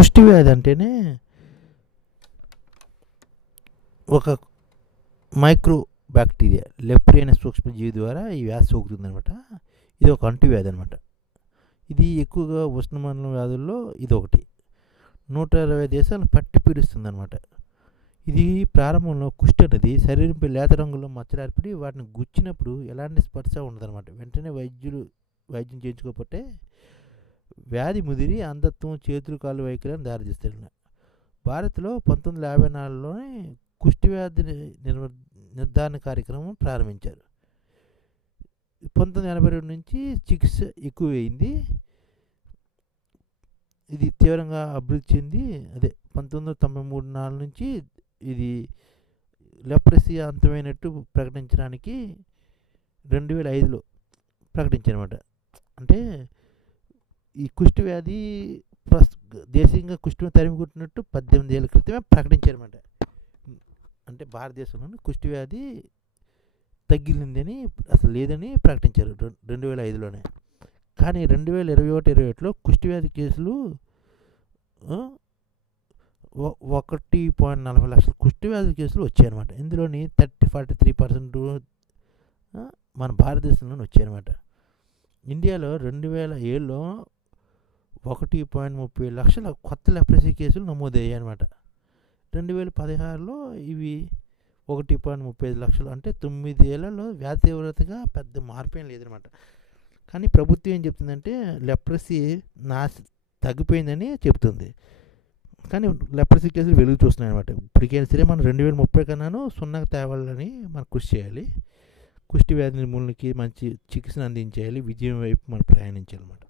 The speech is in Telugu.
కుష్టి వ్యాధి అంటేనే ఒక మైక్రో బ్యాక్టీరియా లెప్రియన్ సూక్ష్మజీవి ద్వారా ఈ వ్యాధి సోకుతుందనమాట ఇది ఒక అంటువ్యాధి అనమాట ఇది ఎక్కువగా ఉష్ణమండల వ్యాధుల్లో ఇది ఒకటి నూట ఇరవై దేశాలను పట్టి పీడిస్తుందన్నమాట. ఇది ప్రారంభంలో కుష్టి అనేది శరీరంపై లేత రంగులో మచ్చలు ఏర్పడి వాటిని గుచ్చినప్పుడు ఎలాంటి స్పర్శ ఉండదన్నమాట. వెంటనే వైద్యులు వైద్యం చేయించుకోకపోతే వ్యాధి ముదిరి అంధత్వం చేతులు కాళ్ళు వైకల్యం దారితీస్తాడు భారత్లో పంతొమ్మిది వందల యాభై నాలుగులోనే కుష్టి వ్యాధి నిర్వ నిర్ధారణ కార్యక్రమం ప్రారంభించారు. పంతొమ్మిది ఎనభై రెండు నుంచి చికిత్స ఎక్కువైంది. ఇది తీవ్రంగా అభివృద్ధి చెంది అదే పంతొమ్మిది వందల తొంభై మూడు నాలుగు నుంచి ఇది లెప్రసీ అంతమైనట్టు ప్రకటించడానికి రెండు వేల ఐదులో ప్రకటించారన్నమాట. అంటే ఈ కుష్టి వ్యాధి ప్రస్ దేశీయంగా కుష్టిని వ్యాధి పద్దెనిమిది ఏళ్ళ క్రితమే ప్రకటించారన్నమాట. అంటే భారతదేశంలోని కుష్టి వ్యాధి తగ్గిలిందని అసలు లేదని ప్రకటించారు రెండు వేల ఐదులోనే. కానీ రెండు వేల ఇరవై ఒకటి ఇరవై ఒకటిలో కుష్టి వ్యాధి కేసులు ఒకటి పాయింట్ నలభై లక్షల కుష్టి వ్యాధి కేసులు వచ్చాయన్నమాట. ఇందులోని థర్టీ ఫార్టీ త్రీ పర్సెంట్ మన భారతదేశంలోనే వచ్చాయన్నమాట. ఇండియాలో రెండు వేల ఏడులో ఒకటి పాయింట్ ముప్పై లక్షల కొత్త లెప్రసీ కేసులు నమోదయ్యాయి అనమాట రెండు వేల పదహారులో ఇవి ఒకటి పాయింట్ ముప్పై ఐదు లక్షలు అంటే తొమ్మిది ఏళ్ళలో వ్యాధి తీవ్రతగా పెద్ద మార్పేం లేదనమాట కానీ ప్రభుత్వం ఏం చెప్తుందంటే లెప్రసీ నాశ తగ్గిపోయిందని చెప్తుంది. కానీ లెప్రసీ కేసులు వెలుగు చూస్తున్నాయి అనమాట ఇప్పటికైనా సరే మనం రెండు వేల ముప్పై కన్నాను సున్నాకు తేవాలని మనం కృషి చేయాలి. కుష్టి వ్యాధి నిర్మూలనకి మంచి చికిత్సను అందించేయాలి. విజయం వైపు మనం ప్రయాణించాలన్నమాట.